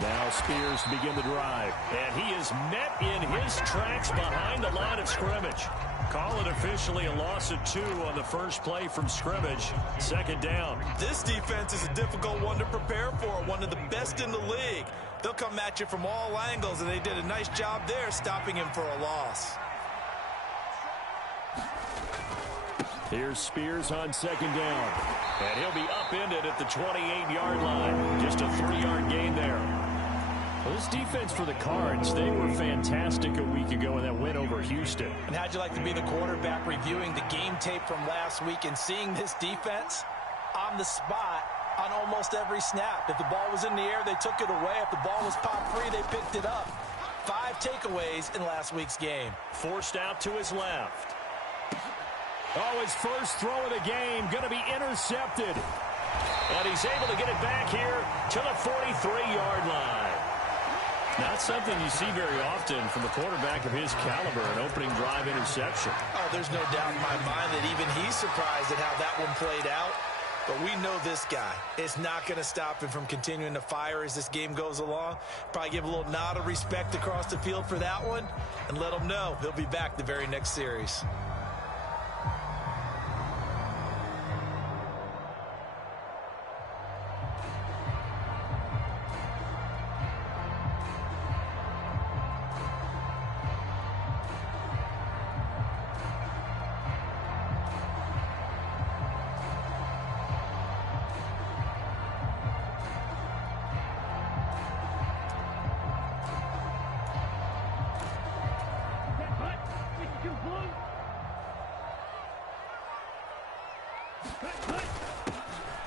Now Spears to begin the drive. And he is met in his tracks behind the line of scrimmage. Call it officially a loss of 2 on the first play from scrimmage. Second down. This defense is a difficult one to prepare for. One of the best in the league. They'll come at you from all angles, and they did a nice job there stopping him for a loss. Here's Spears on second down. And he'll be upended at the 28-yard line. Just a 3-yard gain there. Well, this defense for the Cards, they were fantastic a week ago in that win over Houston. And how'd you like to be the quarterback reviewing the game tape from last week and seeing this defense on the spot on almost every snap? If the ball was in the air, they took it away. If the ball was popped free, they picked it up. 5 takeaways in last week's game. Forced out to his left. Oh, his first throw of the game going to be intercepted. And he's able to get it back here to the 43-yard line. Not something you see very often from a quarterback of his caliber, an opening drive interception. Oh, there's no doubt in my mind that even he's surprised at how that one played out. But we know this guy is not going to stop him from continuing to fire as this game goes along. Probably give a little nod of respect across the field for that one and let him know he'll be back the very next series.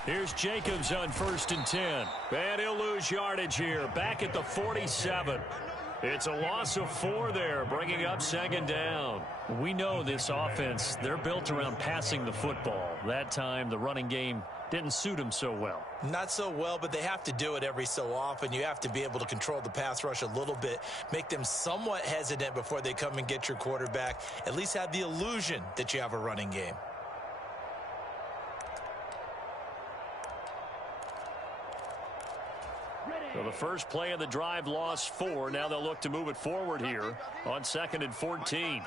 Here's Jacobs on 1st and 10. And he'll lose yardage here. Back at the 47. It's a loss of 4 there, bringing up second down. We know this offense, they're built around passing the football. That time, the running game didn't suit them so well. Not so well, but they have to do it every so often. You have to be able to control the pass rush a little bit, make them somewhat hesitant before they come and get your quarterback. At least have the illusion that you have a running game. So the first play of the drive lost 4. Now they'll look to move it forward here on 2nd and 14.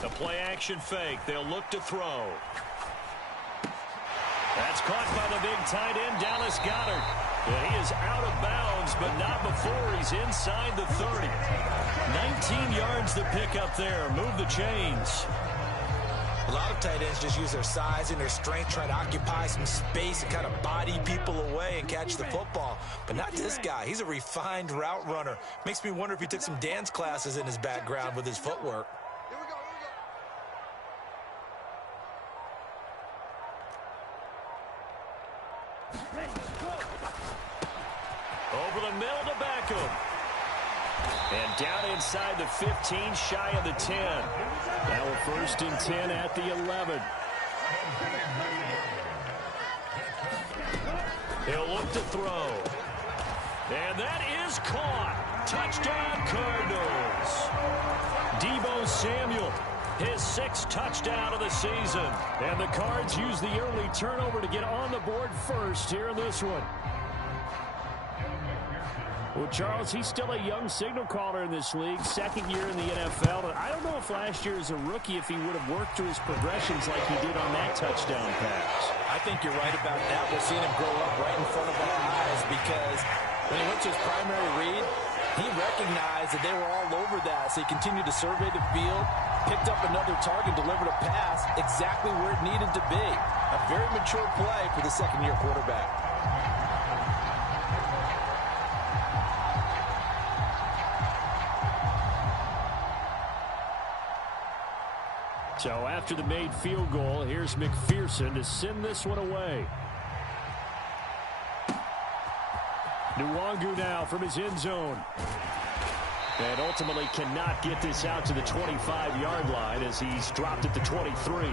The play action fake. They'll look to throw. That's caught by the big tight end, Dallas Goedert. And he is out of bounds, but not before he's inside the 30. 19 yards to pick up there. Move the chains. A lot of tight ends just use their size and their strength, try to occupy some space and kind of body people away and catch the football. But not this guy. He's a refined route runner. Makes me wonder if he took some dance classes in his background with his footwork. Over the middle to Beckham. And down inside the 15, shy of the 10. Now a 1st and 10 at the 11. He'll look to throw. And that is caught. Touchdown, Cardinals. Deebo Samuel, his 6th touchdown of the season. And the Cards use the early turnover to get on the board first here in this one. Well, Charles, he's still a young signal caller in this league, 2nd year in the NFL. And I don't know if last year as a rookie, if he would have worked through his progressions like he did on that touchdown pass. I think you're right about that. We're seeing him grow up right in front of our eyes because when he went to his primary read, he recognized that they were all over that. So he continued to survey the field, picked up another target, delivered a pass exactly where it needed to be. A very mature play for the 2nd-year quarterback. So after the made field goal, here's McPherson to send this one away. Nwangu now from his end zone. And ultimately cannot get this out to the 25-yard line as he's dropped at the 23.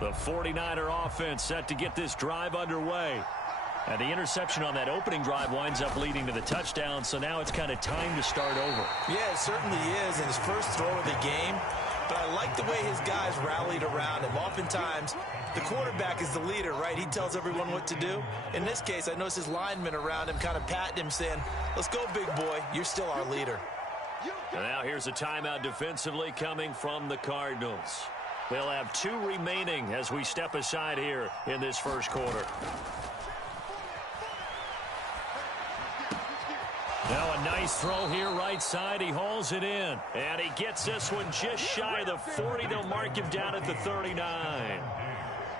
The 49er offense set to get this drive underway. And the interception on that opening drive winds up leading to the touchdown, so now it's kind of time to start over. Yeah, it certainly is in his first throw of the game. But I like the way his guys rallied around him. Oftentimes, the quarterback is the leader, right? He tells everyone what to do. In this case, I noticed his linemen around him kind of patting him, saying, let's go, big boy. You're still our leader. And now here's a timeout defensively coming from the Cardinals. They'll have 2 remaining as we step aside here in this first quarter. Now a nice throw here right side. He hauls it in. And he gets this one just shy of the 40. They'll mark him down at the 39.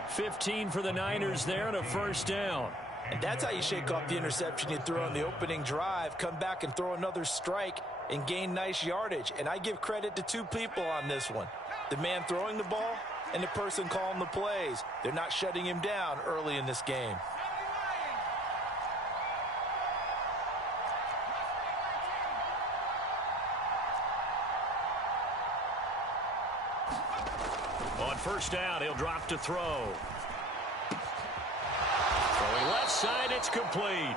15 for the Niners there and a first down. And that's how you shake off the interception you threw on the opening drive. Come back and throw another strike and gain nice yardage. And I give credit to 2 people on this one. The man throwing the ball and the person calling the plays. They're not shutting him down early in this game. On first down, he'll drop to throw. Throwing left side, it's complete.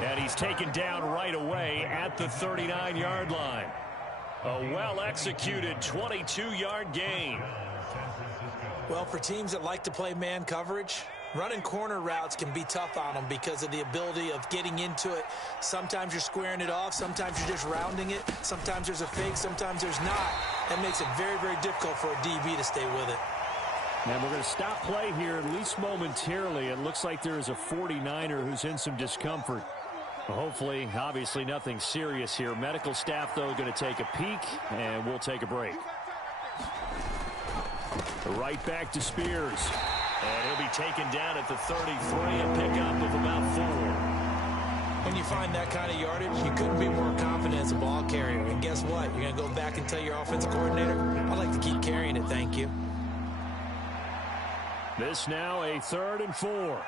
And he's taken down right away at the 39-yard line. A well-executed 22-yard gain. Well, for teams that like to play man coverage, running corner routes can be tough on them because of the ability of getting into it. Sometimes you're squaring it off. Sometimes you're just rounding it. Sometimes there's a fake. Sometimes there's not. That makes it very, very difficult for a DB to stay with it. And we're going to stop play here, at least momentarily. It looks like there is a 49er who's in some discomfort. Hopefully, obviously, nothing serious here. Medical staff, though, going to take a peek, and we'll take a break. Right back to Spears. And he'll be taken down at the 33, a pickup of about 4. When you find that kind of yardage, you couldn't be more confident as a ball carrier. And guess what? You're going to go back and tell your offensive coordinator, I'd like to keep carrying it, thank you. This now a 3rd and 4.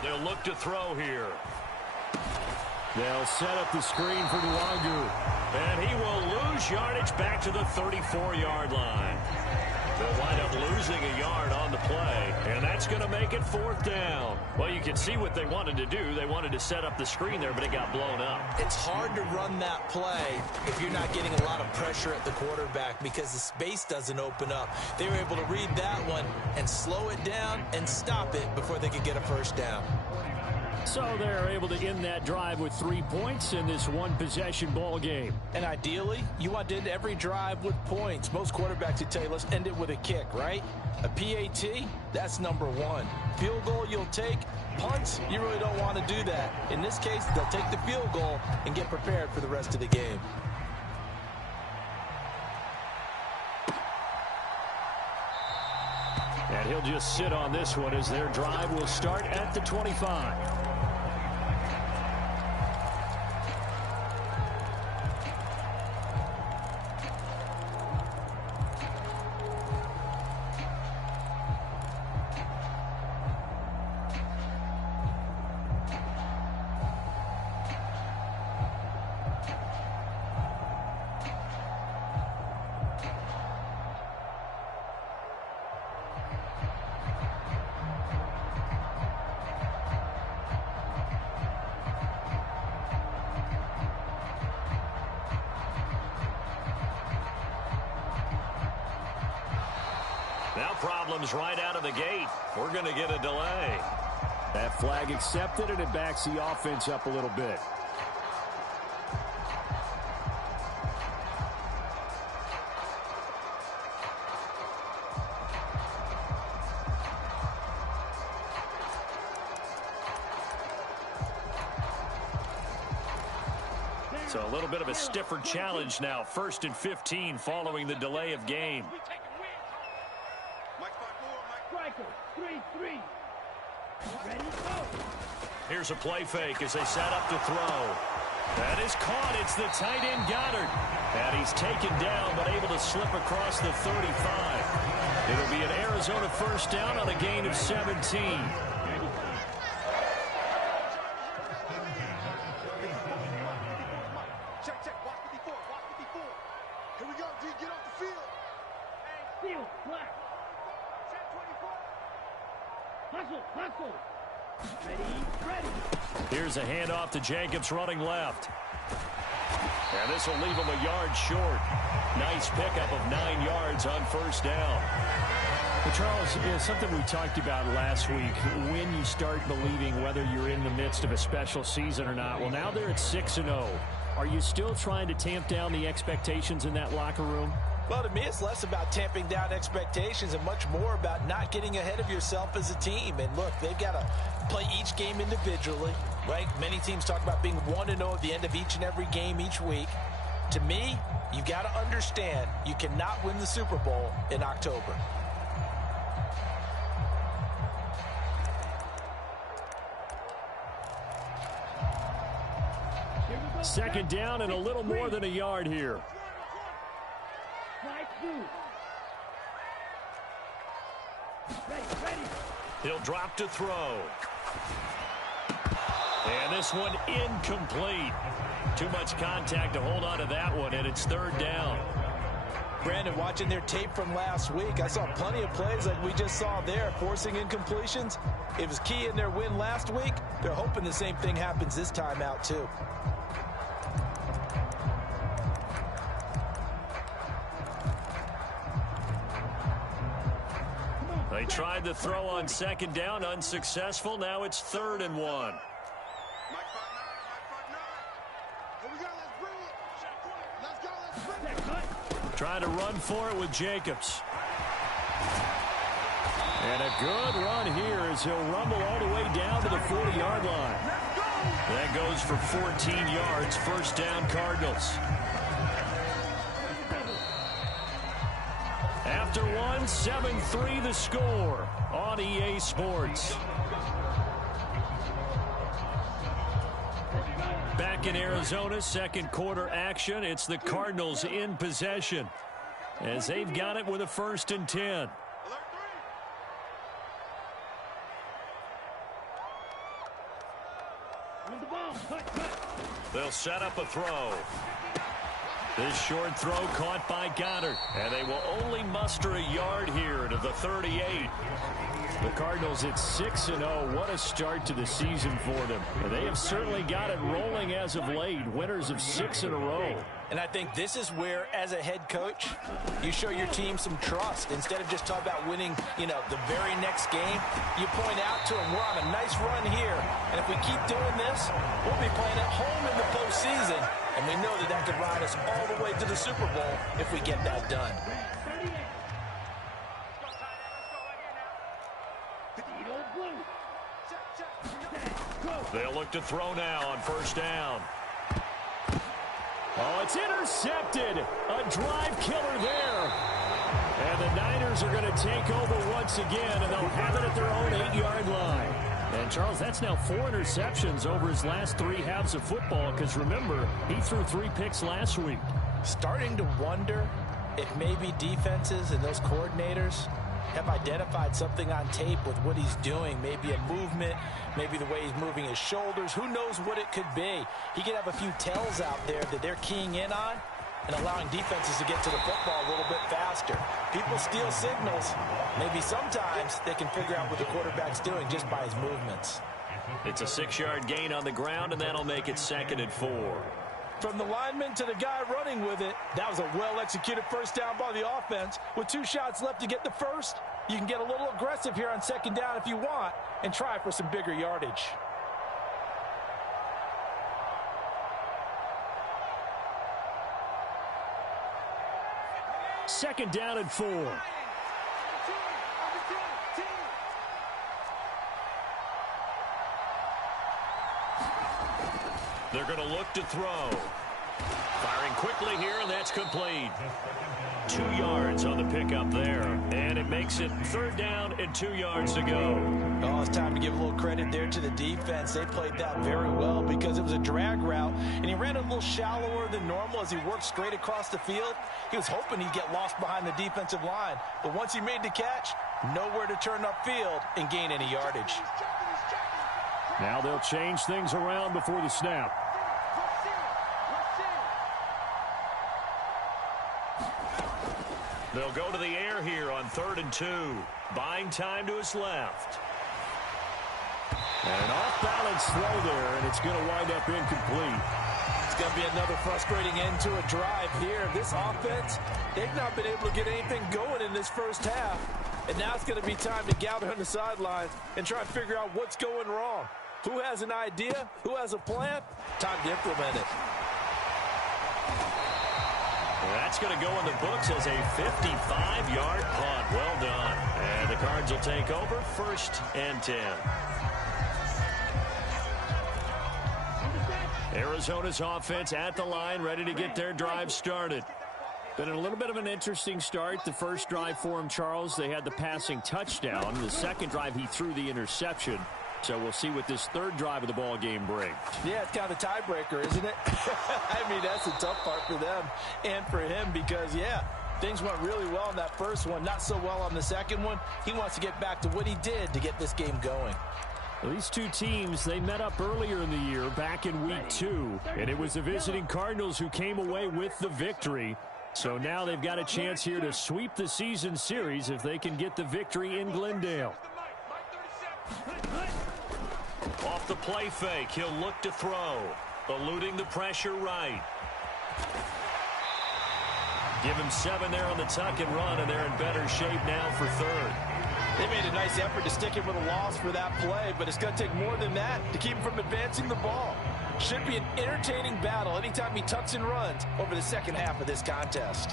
They'll look to throw here. They'll set up the screen for Nwangu. And he will lose yardage back to the 34-yard line. They'll wind up losing a yard on the play, and that's going to make it 4th down. Well, you can see what they wanted to do. They wanted to set up the screen there, but it got blown up. It's hard to run that play if you're not getting a lot of pressure at the quarterback because the space doesn't open up. They were able to read that one and slow it down and stop it before they could get a first down. So they're able to end that drive with 3 points in this one-possession ball game. And ideally, you want to end every drive with points. Most quarterbacks would tell you, let's end it with a kick, right? A PAT, that's number 1. Field goal you'll take. Punts, you really don't want to do that. In this case, they'll take the field goal and get prepared for the rest of the game. And he'll just sit on this one as their drive will start at the 25. Now problems right out of the gate. We're going to get a delay. That flag accepted, and it backs the offense up a little bit. So a little bit of a stiffer challenge now. 1st and 15 following the delay of game. Here's a play fake as they set up to throw. That is caught. It's the tight end Goddard. And he's taken down but able to slip across the 35. It'll be an Arizona first down on a gain of 17. Check. Watch 54. Here we go, D. Get off the field. Here's a handoff to Jacobs running left. And this will leave him a yard short. Nice pickup of 9 yards on first down. Well, Charles, something we talked about last week, when you start believing whether you're in the midst of a special season or not. Well, now they're at 6-0. Are you still trying to tamp down the expectations in that locker room? Well, to me, it's less about tamping down expectations and much more about not getting ahead of yourself as a team. And look, they've got to play each game individually, right? Many teams talk about being 1-0 at the end of each and every game each week. To me, you got to understand you cannot win the Super Bowl in October. Second down and a little more than a yard here. He'll drop to throw. And this one incomplete. Too much contact to hold on to that one, and it's third down. Brandon, watching their tape from last week, I saw plenty of plays like we just saw there, forcing incompletions. It was key in their win last week. They're hoping the same thing happens this time out, too. They tried to throw on second down, unsuccessful. Now it's 3rd and 1. Trying to run for it with Jacobs. And a good run here as he'll rumble all the way down to the 40-yard line. That goes for 14 yards, first down Cardinals. After one, 7-3 the score on EA Sports. Back in Arizona, second quarter action. It's the Cardinals in possession as they've got it with a 1st and 10. They'll set up a throw. This short throw caught by Goddard. And they will only muster a yard here to the 38. The Cardinals at 6-0. What a start to the season for them. They have certainly got it rolling as of late. Winners of 6 in a row. And I think this is where, as a head coach, you show your team some trust. Instead of just talking about winning, the very next game, you point out to them, we're on a nice run here. And if we keep doing this, we'll be playing at home in the postseason. And we know that could ride us all the way to the Super Bowl if we get that done. They'll look to throw now on first down. Oh, it's intercepted. A drive killer there. And the Niners are going to take over once again, and they'll have it at their own 8-yard line. And, Charles, that's now 4 interceptions over his last 3 halves of football, because, remember, he threw 3 picks last week. Starting to wonder if maybe defenses and those coordinators have identified something on tape with what he's doing. Maybe a movement, maybe the way he's moving his shoulders. Who knows what it could be? He could have a few tells out there that they're keying in on and allowing defenses to get to the football a little bit faster. People steal signals. Maybe sometimes they can figure out what the quarterback's doing just by his movements. It's a 6-yard gain on the ground, and that'll make it 2nd and 4. From the lineman to the guy running with it, that was a well-executed first down by the offense. With 2 shots left to get the first, you can get a little aggressive here on second down if you want and try for some bigger yardage. Second down and 4. They're going to look to throw. Firing quickly here, and that's complete. 2 yards on the pickup there. And it makes it 3rd down and 2 yards to go. Oh, it's time to give a little credit there to the defense. They played that very well because it was a drag route, and he ran a little shallower than normal as he worked straight across the field. He was hoping he'd get lost behind the defensive line. But once he made the catch, nowhere to turn upfield and gain any yardage. Now they'll change things around before the snap. They'll go to the air here on 3rd and 2. Buying time to his left. And an off-balance throw there, and it's going to wind up incomplete. It's going to be another frustrating end to a drive here. This offense, they've not been able to get anything going in this first half. And now it's going to be time to gather on the sidelines and try and figure out what's going wrong. Who has an idea? Who has a plan? Time to implement it. That's going to go in the books as a 55-yard punt. Well done. And the Cards will take over 1st and 10. Arizona's offense at the line, ready to get their drive started. Been a little bit of an interesting start. The first drive for him, Charles, they had the passing touchdown. The second drive, he threw the interception. So we'll see what this third drive of the ball game brings. Yeah, it's kind of a tiebreaker, isn't it? I mean, that's the tough part for them and for him because, yeah, things went really well in that first one, not so well on the second one. He wants to get back to what he did to get this game going. Well, these two teams, they met up earlier in the year back in week 2, and it was the visiting Cardinals who came away with the victory. So now they've got a chance here to sweep the season series if they can get the victory in Glendale. Off the play fake, he'll look to throw. Eluding the pressure right. Give him 7 there on the tuck and run, and they're in better shape now for third. They made a nice effort to stick him with a loss for that play, but it's going to take more than that to keep him from advancing the ball. Should be an entertaining battle anytime he tucks and runs over the second half of this contest.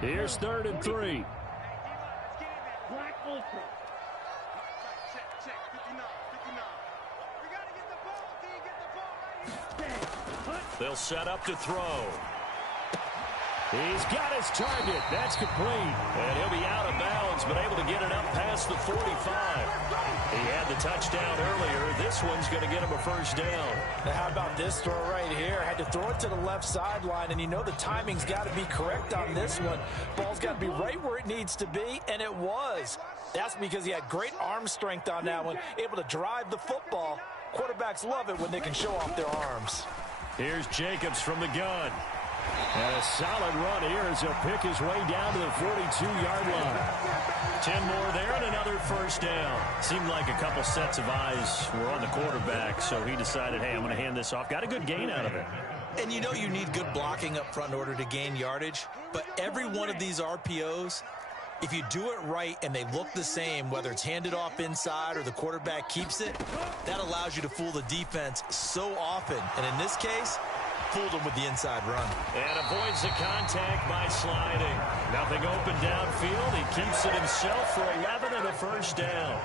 Here's 3rd and 3. They'll set up to throw. He's got his target. That's complete. And he'll be out of bounds, but able to get it up past the 45. He had the touchdown earlier. This one's going to get him a first down. Now how about this throw right here? Had to throw it to the left sideline, and you know the timing's got to be correct on this one. Ball's got to be right where it needs to be, and it was. That's because he had great arm strength on that one, able to drive the football. Quarterbacks love it when they can show off their arms. Here's Jacobs from the gun. And a solid run here as he'll pick his way down to the 42-yard line. 10 more there and another first down. Seemed like a couple sets of eyes were on the quarterback, so he decided, hey, I'm going to hand this off. Got a good gain out of it. And you know you need good blocking up front in order to gain yardage, but every one of these RPOs, if you do it right and they look the same, whether it's handed off inside or the quarterback keeps it, that allows you to fool the defense so often. And in this case, fooled him with the inside run. And avoids the contact by sliding. Nothing open downfield. He keeps it himself for 11 and a first down.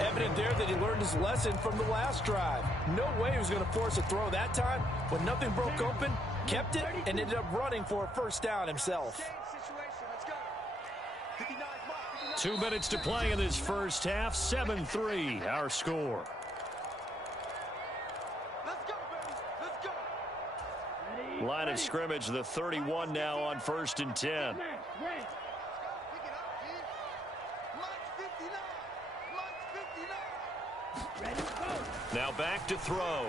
Evident there that he learned his lesson from the last drive. No way he was going to force a throw that time. When nothing broke open, kept it, and ended up running for a first down himself. 2 minutes to play in this first half. 7-3, our score. Line of scrimmage, the 31 now on 1st and 10. Now back to throw.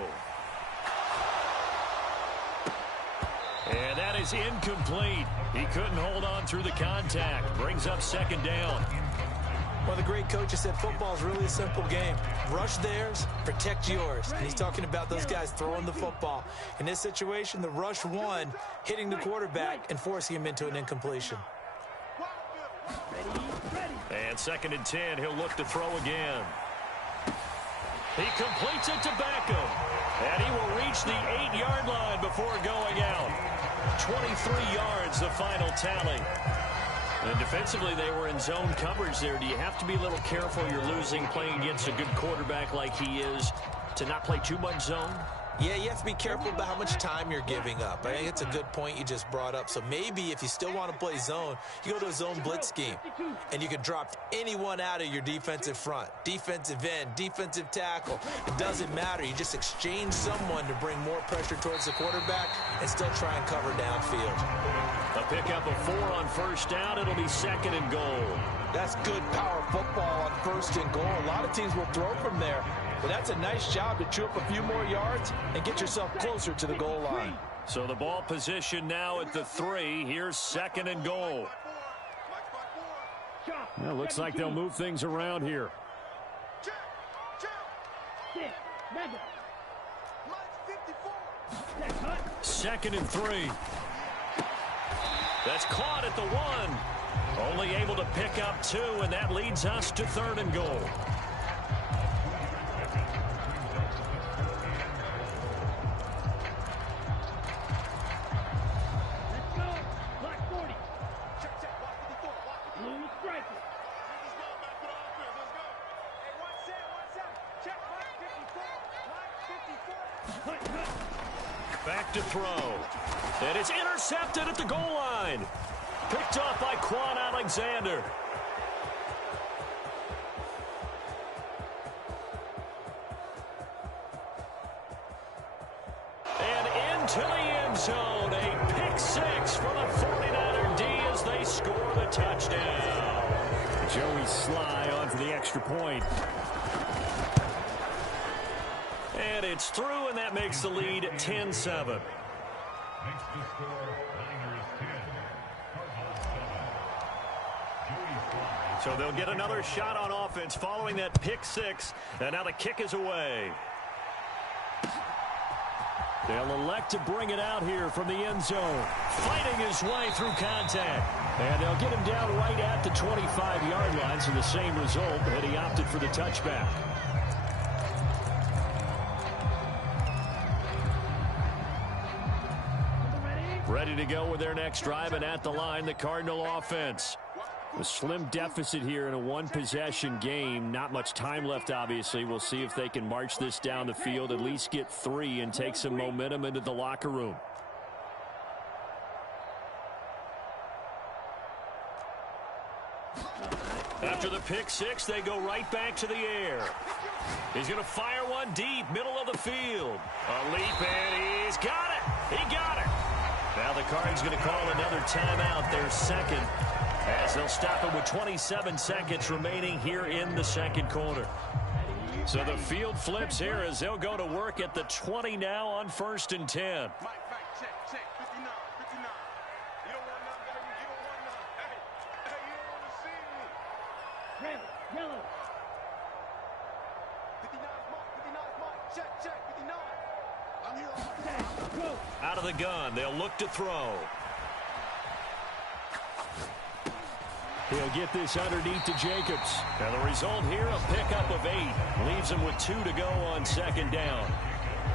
And that is incomplete. He couldn't hold on through the contact. Brings up 2nd down. Well, the great coach has said football is really a simple game. Rush theirs, protect yours. And he's talking about those guys throwing the football. In this situation, the rush won, hitting the quarterback and forcing him into an incompletion. And 2nd and 10, he'll look to throw again. He completes it to Beckham. And he will reach the 8-yard line before going out. 23 yards, the final tally. And defensively, they were in zone coverage there. Do you have to be a little careful? You're losing playing against a good quarterback like he is to not play too much zone? Yeah, you have to be careful about how much time you're giving up. I think it's a good point you just brought up. So maybe if you still want to play zone, you go to a zone blitz scheme. And you can drop anyone out of your defensive front. Defensive end, defensive tackle. It doesn't matter. You just exchange someone to bring more pressure towards the quarterback and still try and cover downfield. A pickup of 4 on 1st down. It'll be 2nd and goal. That's good power football on 1st and goal. A lot of teams will throw from there. But that's a nice job to chew up a few more yards and get yourself closer to the goal line. So the ball position now at the 3. Here's 2nd and goal. Well, looks like they'll move things around here. Second and 3. That's caught at the 1. Only able to pick up 2, and that leads us to 3rd and goal. Back to throw. And it's intercepted at the goal line. Picked off by Quan Alexander. And into the end zone. A pick 6 for the 49er D as they score the touchdown. Joey Sly on for the extra point. And it's through, and that makes the lead 10-7. So they'll get another shot on offense following that pick 6, and now the kick is away. They'll elect to bring it out here from the end zone, fighting his way through contact. And they'll get him down right at the 25-yard line, so the same result, and he opted for the touchback. Ready to go with their next drive, and at the line, the Cardinal offense. A slim deficit here in a one-possession game. Not much time left, obviously. We'll see if they can march this down the field, at least get 3, and take some momentum into the locker room. After the pick 6, they go right back to the air. He's going to fire one deep, middle of the field. A leap, and he's got it. He got it. Now the Cards going to call another timeout, their second, as they'll stop it with 27 seconds remaining here in the second quarter. So the field flips here as they'll go to work at the 20 now on 1st and 10. Out of the gun, they'll look to throw. He'll get this underneath to Jacobs. And the result here, a pickup of 8. Leaves them with 2 to go on 2nd down.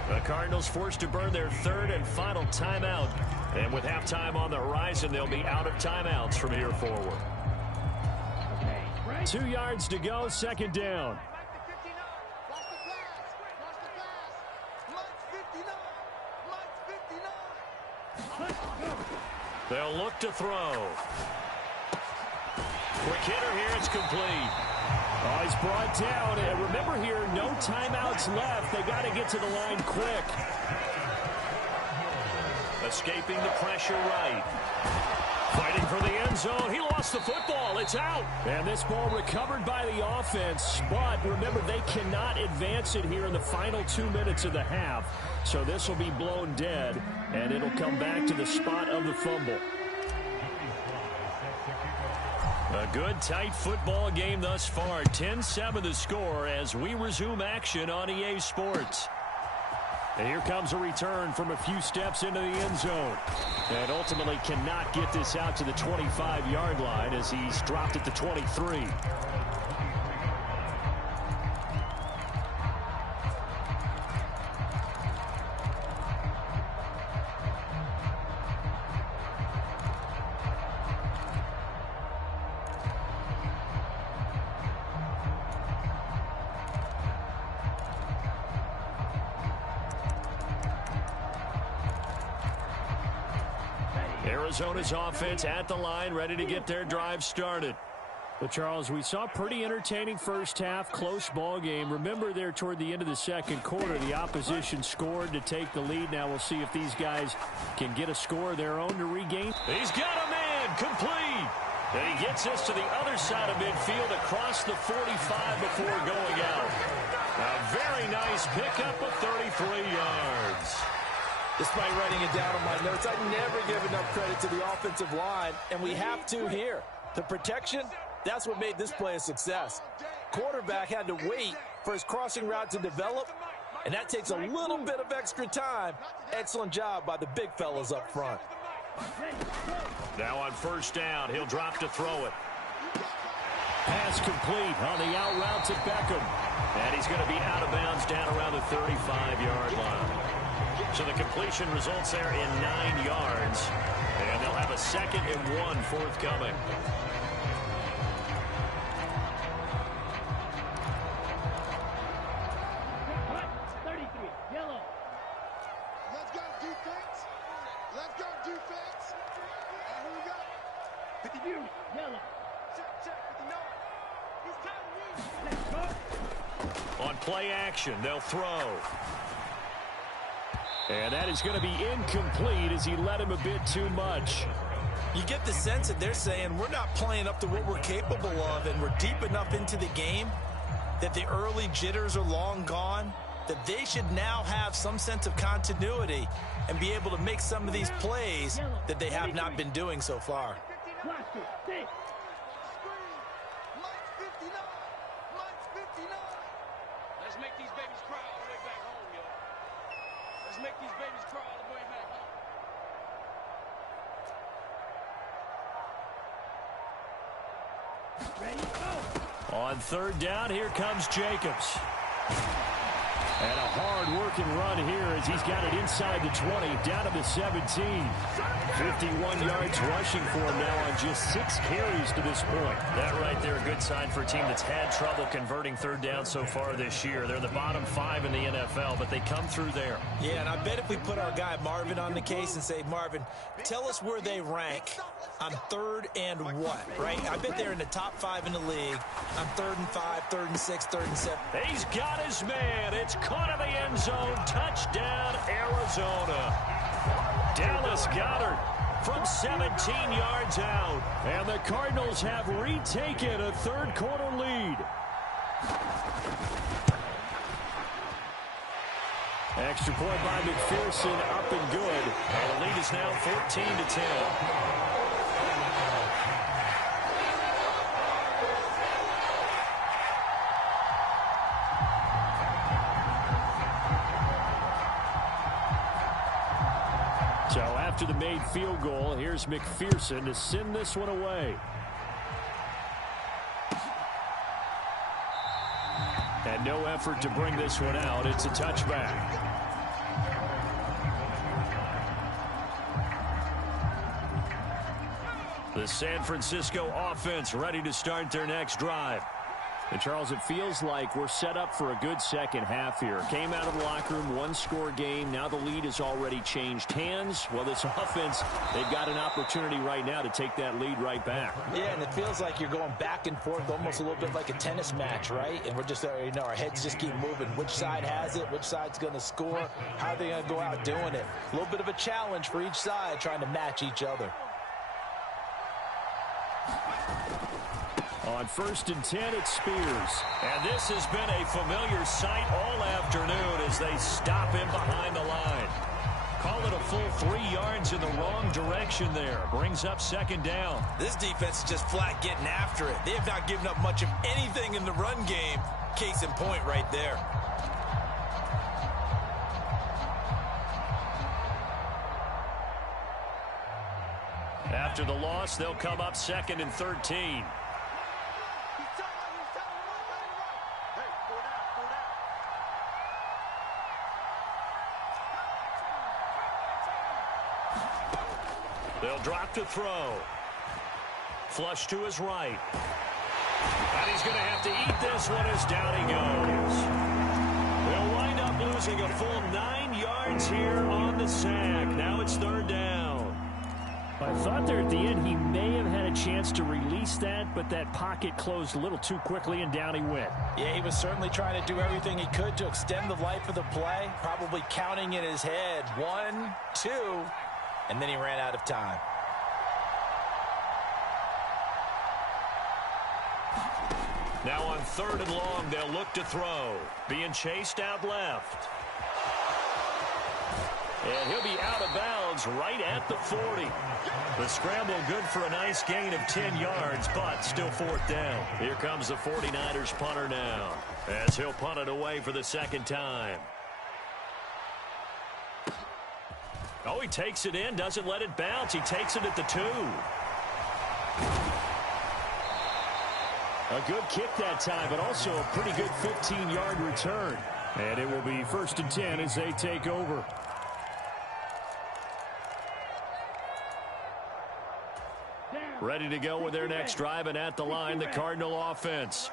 The Cardinals forced to burn their 3rd and final timeout. And with halftime on the horizon, they'll be out of timeouts from here forward. 2 yards to go, 2nd down. They'll look to throw. Quick hitter here, it's complete. Oh, he's brought down. And remember here, no timeouts left. They got to get to the line quick. Escaping the pressure right. Fighting for the end zone. He lost the football. It's out. And this ball recovered by the offense. But remember, they cannot advance it here in the final 2 minutes of the half. So this will be blown dead, and it'll come back to the spot of the fumble. A good, tight football game thus far. 10-7 the score as we resume action on EA Sports. And here comes a return from a few steps into the end zone. And ultimately cannot get this out to the 25-yard line as he's dropped at the 23. Arizona's offense at the line, ready to get their drive started. But, Charles, we saw a pretty entertaining first half, close ball game. Remember there toward the end of the second quarter, the opposition scored to take the lead. Now we'll see if these guys can get a score of their own to regain. He's got a man, complete. And he gets us to the other side of midfield across the 45 before going out. A very nice pickup of 33 yards. Despite writing it down on my notes, I never give enough credit to the offensive line, and we have to here. The protection That's what made this play a success. Quarterback had to wait for his crossing route to develop, and that takes a little bit of extra time. Excellent job by the big fellas up front. Now on first down, he'll drop to throw it. Pass complete on the out route to Beckham. And he's going to be out of bounds down around the 35-yard line. So the completion results there in 9 yards. And they'll have a 2nd and 1 forthcoming. Let's go defense. Let's go defense. And who we got? 50 yellow. Check 59. On play action, they'll throw. And that is going to be incomplete as he led him a bit too much. You get the sense that they're saying we're not playing up to what we're capable of, and we're deep enough into the game that the early jitters are long gone, that they should now have some sense of continuity and be able to make some of these plays that they have not been doing so far. Let's make these babies cry all the way back home, yo. Let's make these babies cry all the way back home. Ready, go. On third down, here comes Jacobs. And a hard-working run here as he's got it inside the 20, down to the 17. 51 yards rushing for him now on just 6 carries to this point. That right there, a good sign for a team that's had trouble converting third down so far this year. They're the bottom 5 in the NFL, but they come through there. Yeah, and I bet if we put our guy Marvin on the case and say, Marvin, tell us where they rank on 3rd and what, right? I bet they're in the top 5 in the league on 3rd and 5, 3rd and 6, 3rd and 7. He's got his man. It's caught in the end zone. Touchdown, Arizona. Dallas Goedert from 17 yards out. And the Cardinals have retaken a third-quarter lead. Extra point by McPherson, up and good. And the lead is now 14-10. So after the made field goal, here's McPherson to send this one away. And no effort to bring this one out. It's a touchback. The San Francisco offense ready to start their next drive. And Charles, it feels like we're set up for a good second half here. Came out of the locker room, 1-score game. Now the lead has already changed hands. Well, this offense, they've got an opportunity right now to take that lead right back. Yeah, and it feels like you're going back and forth, almost a little bit like a tennis match, right? And we're just, our heads just keep moving. Which side has it? Which side's going to score? How are they going to go out doing it? A little bit of a challenge for each side, trying to match each other. On 1st and 10, it's Spears. And this has been a familiar sight all afternoon as they stop him behind the line. Call it a full 3 yards in the wrong direction there. Brings up 2nd down. This defense is just flat getting after it. They have not given up much of anything in the run game. Case in point right there. After the loss, they'll come up 2nd and 13. They'll drop to throw. Flush to his right. And he's going to have to eat this one as down he goes. They'll wind up losing a full 9 yards here on the sack. Now it's 3rd down. I thought there at the end he may have had a chance to release that, but that pocket closed a little too quickly and down he went. Yeah, he was certainly trying to do everything he could to extend the life of the play, probably counting in his head 1, 2, and then he ran out of time. Now on 3rd and long, they'll look to throw. Being chased out left. And he'll be out of bounds right at the 40. The scramble good for a nice gain of 10 yards, but still fourth down. Here comes the 49ers punter now, as he'll punt it away for the second time. Oh, he takes it in, doesn't let it bounce. He takes it at the 2. A good kick that time, but also a pretty good 15-yard return. And it will be 1st and 10 as they take over. Ready to go with their next drive, and at the line, the Cardinal offense.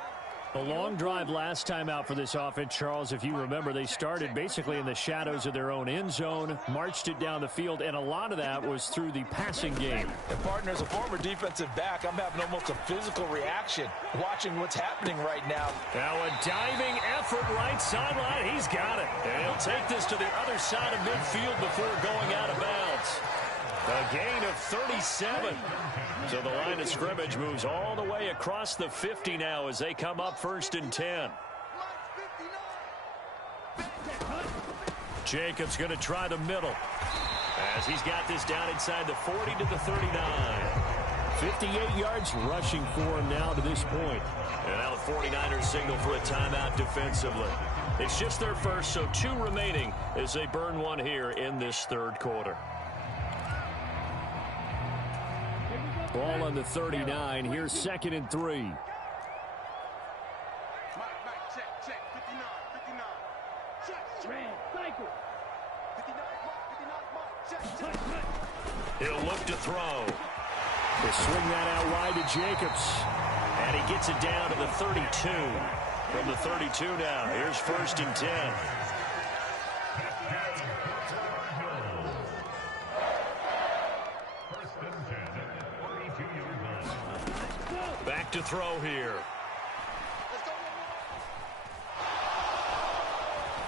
A long drive last time out for this offense, Charles. If you remember, they started basically in the shadows of their own end zone, marched it down the field, and a lot of that was through the passing game. And partner, as a former defensive back, I'm having almost a physical reaction watching what's happening right now. Now a diving effort right sideline. He's got it. And he'll take this to the other side of midfield before going out of bounds. A gain of 37. So the line of scrimmage moves all the way across the 50 now as they come up 1st and 10. Jacobs going to try the middle as he's got this down inside the 40 to the 39. 58 yards rushing for him now to this point. And now the 49ers signal for a timeout defensively. It's just their first, so 2 remaining as they burn one here in this 3rd quarter. Ball on the 39. Here's 2nd and 3. Mike, check. 59. Check. Red, cycle. 59, Mike, check. He'll look to throw. They swing that out wide to Jacobs. And he gets it down to the 32. From the 32 now. Here's 1st and 10. Back to throw here.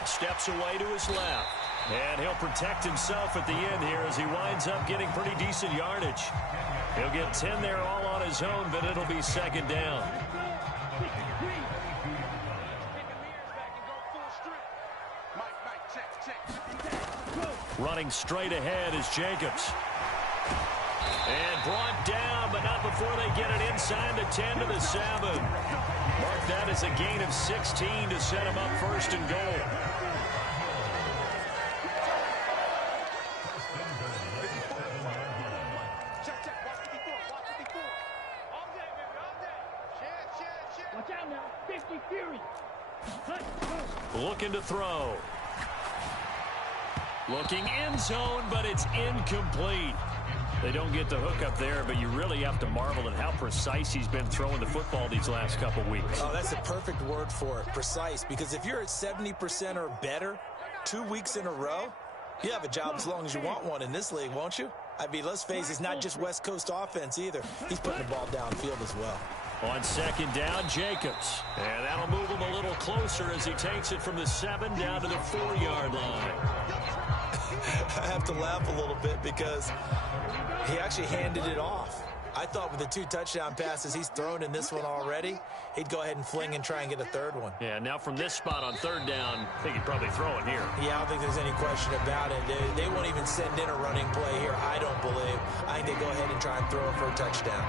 Steps away to his left. And he'll protect himself at the end here as he winds up getting pretty decent yardage. He'll get 10 there all on his own, but it'll be 2nd down. Running straight ahead is Jacobs. And brought down, but not before they get it inside the 10 to the 7. Mark that as a gain of 16 to set him up 1st and goal. Watch out now, 50 Fury. Looking to throw. Looking end zone, but it's incomplete. They don't get the hook up there, but you really have to marvel at how precise he's been throwing the football these last couple weeks. Oh, that's a perfect word for it, precise. Because if you're at 70% or better 2 weeks in a row, you have a job as long as you want one in this league, won't you? I mean, let's face it, it's not just West Coast offense either. He's putting the ball downfield as well. On 2nd down, Jacobs. And that'll move him a little closer as he takes it from the 7 down to the 4-yard line. I have to laugh a little bit because he actually handed it off. I thought with the 2 touchdown passes he's thrown in this one already, he'd go ahead and fling and try and get a 3rd one. Yeah, now from this spot on 3rd down, I think he'd probably throw it here. Yeah, I don't think there's any question about it. They won't even send in a running play here, I don't believe. I think they go ahead and try and throw it for a touchdown.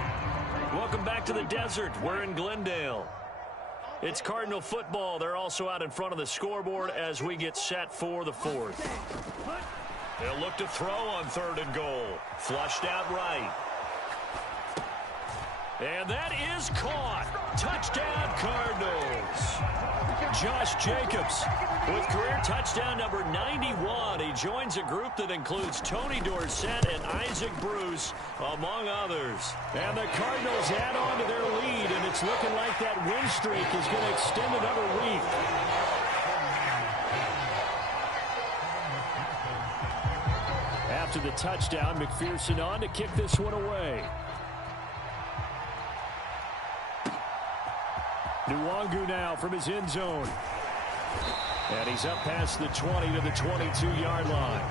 Welcome back to the desert. We're in Glendale. It's Cardinal football. They're also out in front of the scoreboard as we get set for the 4th. They'll look to throw on 3rd and goal. Flushed out right. And that is caught. Touchdown, Cardinals. Josh Jacobs with career touchdown number 91. He joins a group that includes Tony Dorsett and Isaac Bruce, among others. And the Cardinals add on to their lead, and it's looking like that win streak is going to extend another week. After the touchdown, McPherson on to kick this one away. Nwangu now from his end zone. And he's up past the 20 to the 22-yard line.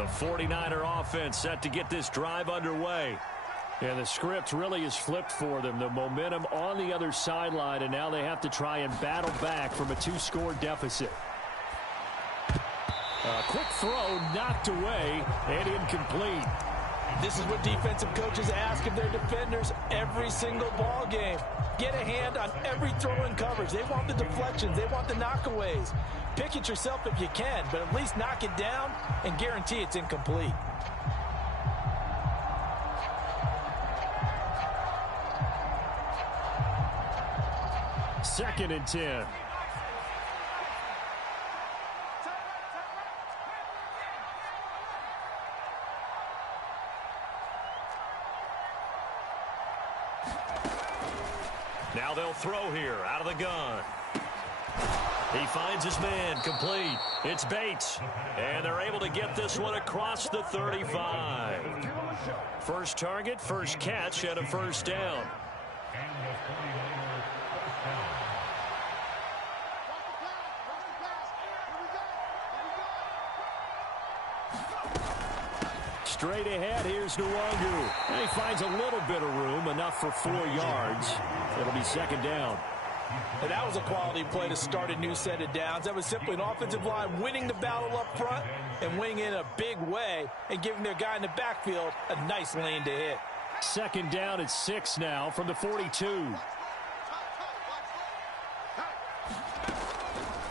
The 49er offense set to get this drive underway. And the script really is flipped for them. The momentum on the other sideline, and now they have to try and battle back from a 2-score deficit. A quick throw knocked away and incomplete. This is what defensive coaches ask of their defenders every single ball game. Get a hand on every throw in coverage. They want the deflections. They want the knockaways. Pick it yourself if you can, but at least knock it down and guarantee it's incomplete. Second and 10. Now they'll throw here out of the gun. He finds his man, complete. It's Bates. And they're able to get this one across the 35. First target, first catch, and a first down. Straight ahead, here's Nwangu. And he finds a little bit of room, enough for 4 yards. It'll be second down. And that was a quality play to start a new set of downs. That was simply an offensive line winning the battle up front and winning in a big way and giving their guy in the backfield a nice lane to hit. Second down at 6 now from the 42.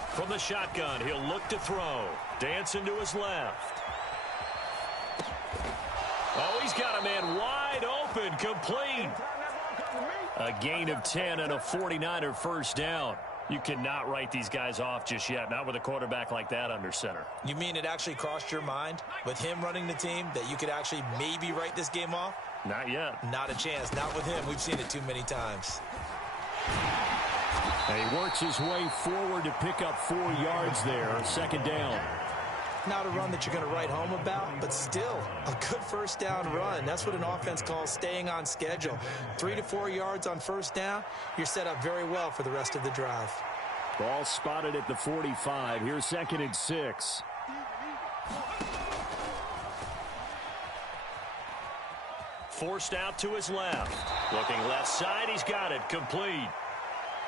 From the shotgun, he'll look to throw. Dancing to his left. Oh, he's got a man wide open, complete. A gain of 10 and a 49er first down. You cannot write these guys off just yet, not with a quarterback like that under center. You mean it actually crossed your mind with him running the team that you could actually maybe write this game off? Not yet. Not a chance. Not with him. We've seen it too many times. And he works his way forward to pick up 4 yards there. Second down. Not a run that you're going to write home about, but still a good first down run. That's what an offense calls staying on schedule. 3 to 4 yards on first down, you're set up very well for the rest of the drive. Ball spotted at the 45. Here's second and 6. Forced out to his left. Looking left side, he's got it. Complete.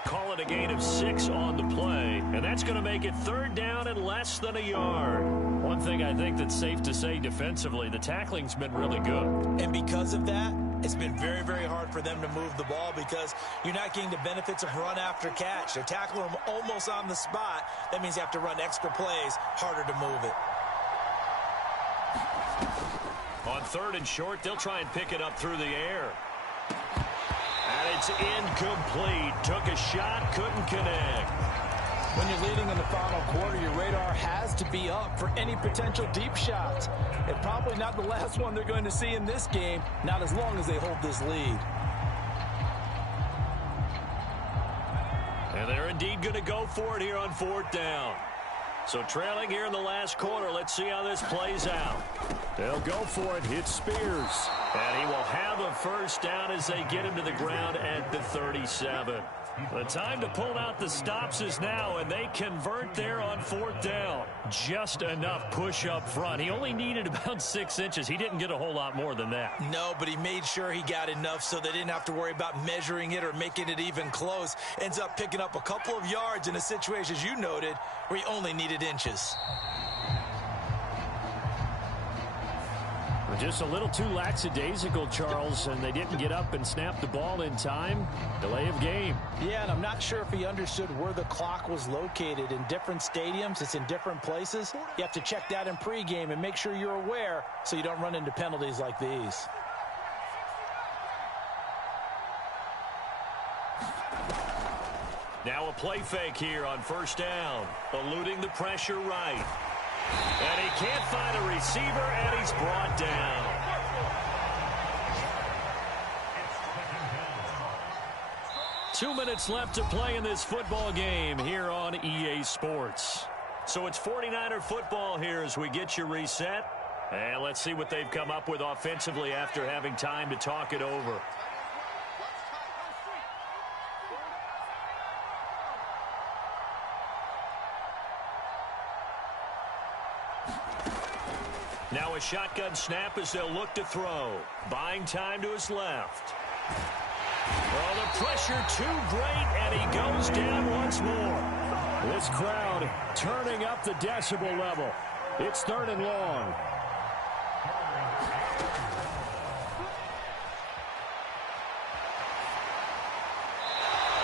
Call it a gain of 6 on the play, and that's going to make it third down and less than a yard. One thing I think that's safe to say defensively, the tackling's been really good. And because of that, it's been very, very hard for them to move the ball because you're not getting the benefits of run after catch. They're tackling them almost on the spot. That means you have to run extra plays, harder to move it. On third and short, they'll try and pick it up through the air. And it's incomplete. Took a shot, couldn't connect. When you're leading in the final quarter, your radar has to be up for any potential deep shots. And probably not the last one they're going to see in this game, not as long as they hold this lead. And they're indeed going to go for it here on fourth down. So trailing here in the last quarter, let's see how this plays out. They'll go for it. Hits Spears. And he will have a first down as they get him to the ground at the 37. The time to pull out the stops is now, and they convert there on fourth down. Just enough push up front. He only needed about 6 inches. He didn't get a whole lot more than that. No, but he made sure he got enough so they didn't have to worry about measuring it or making it even close. Ends up picking up a couple of yards in a situation, as you noted, where he only needed inches. Just a little too lackadaisical, Charles, and they didn't get up and snap the ball in time. Delay of game. Yeah, and I'm not sure if he understood where the clock was located. In different stadiums, it's in different places. You have to check that in pregame and make sure you're aware so you don't run into penalties like these. Now a play fake here on first down. Eluding the pressure right. And he can't find a receiver, and he's brought down. Two minutes left to play in this football game here on EA Sports. So it's 49er football here as we get you reset. And let's see what they've come up with offensively after having time to talk it over. Now a shotgun snap as they'll look to throw. Buying time to his left. Well, the pressure too great, and he goes down once more. This crowd turning up the decibel level. It's 3rd and long.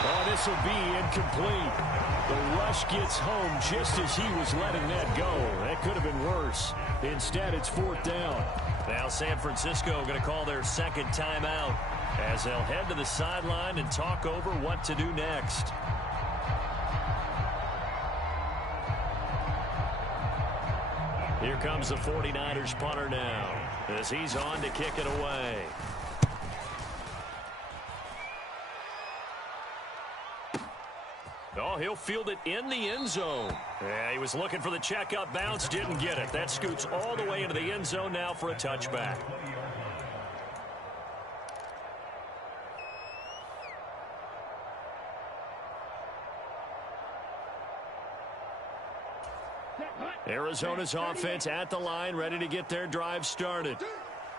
Oh, this will be incomplete. The rush gets home just as he was letting that go. That could have been worse. Instead, it's 4th down. Now San Francisco going to call their second timeout as they'll head to the sideline and talk over what to do next. Here comes the 49ers punter now as he's on to kick it away. Oh, he'll field it in the end zone. Yeah, he was looking for the checkup bounce, didn't get it. That scoots all the way into the end zone now for a touchback. Arizona's offense at the line, ready to get their drive started.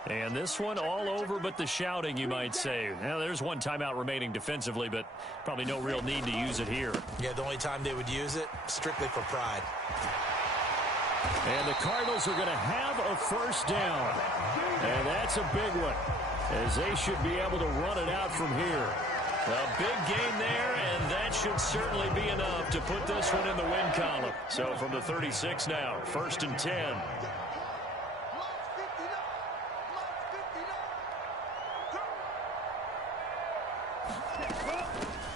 And this one all over but the shouting, you might say. Now, there's one timeout remaining defensively, but probably no real need to use it here. Yeah, the only time they would use it, strictly for pride. And the Cardinals are going to have a 1st down. And that's a big one, as they should be able to run it out from here. A big game there, and that should certainly be enough to put this one in the win column. So from the 36 now, 1st and 10.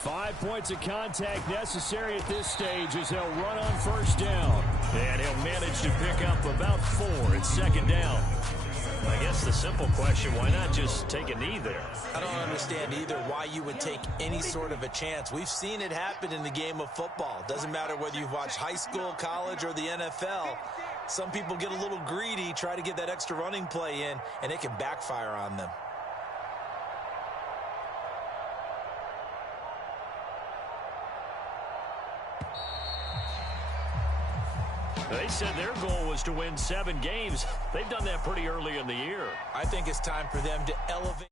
5 points of contact necessary at this stage as they'll run on 1st down. And he'll manage to pick up about 4 at 2nd down. I guess the simple question, why not just take a knee there? I don't understand either why you would take any sort of a chance. We've seen it happen in the game of football. Doesn't matter whether you've watched high school, college, or the NFL. Some people get a little greedy, try to get that extra running play in, and it can backfire on them. They said their goal was to win 7 games. They've done that pretty early in the year. I think it's time for them to elevate.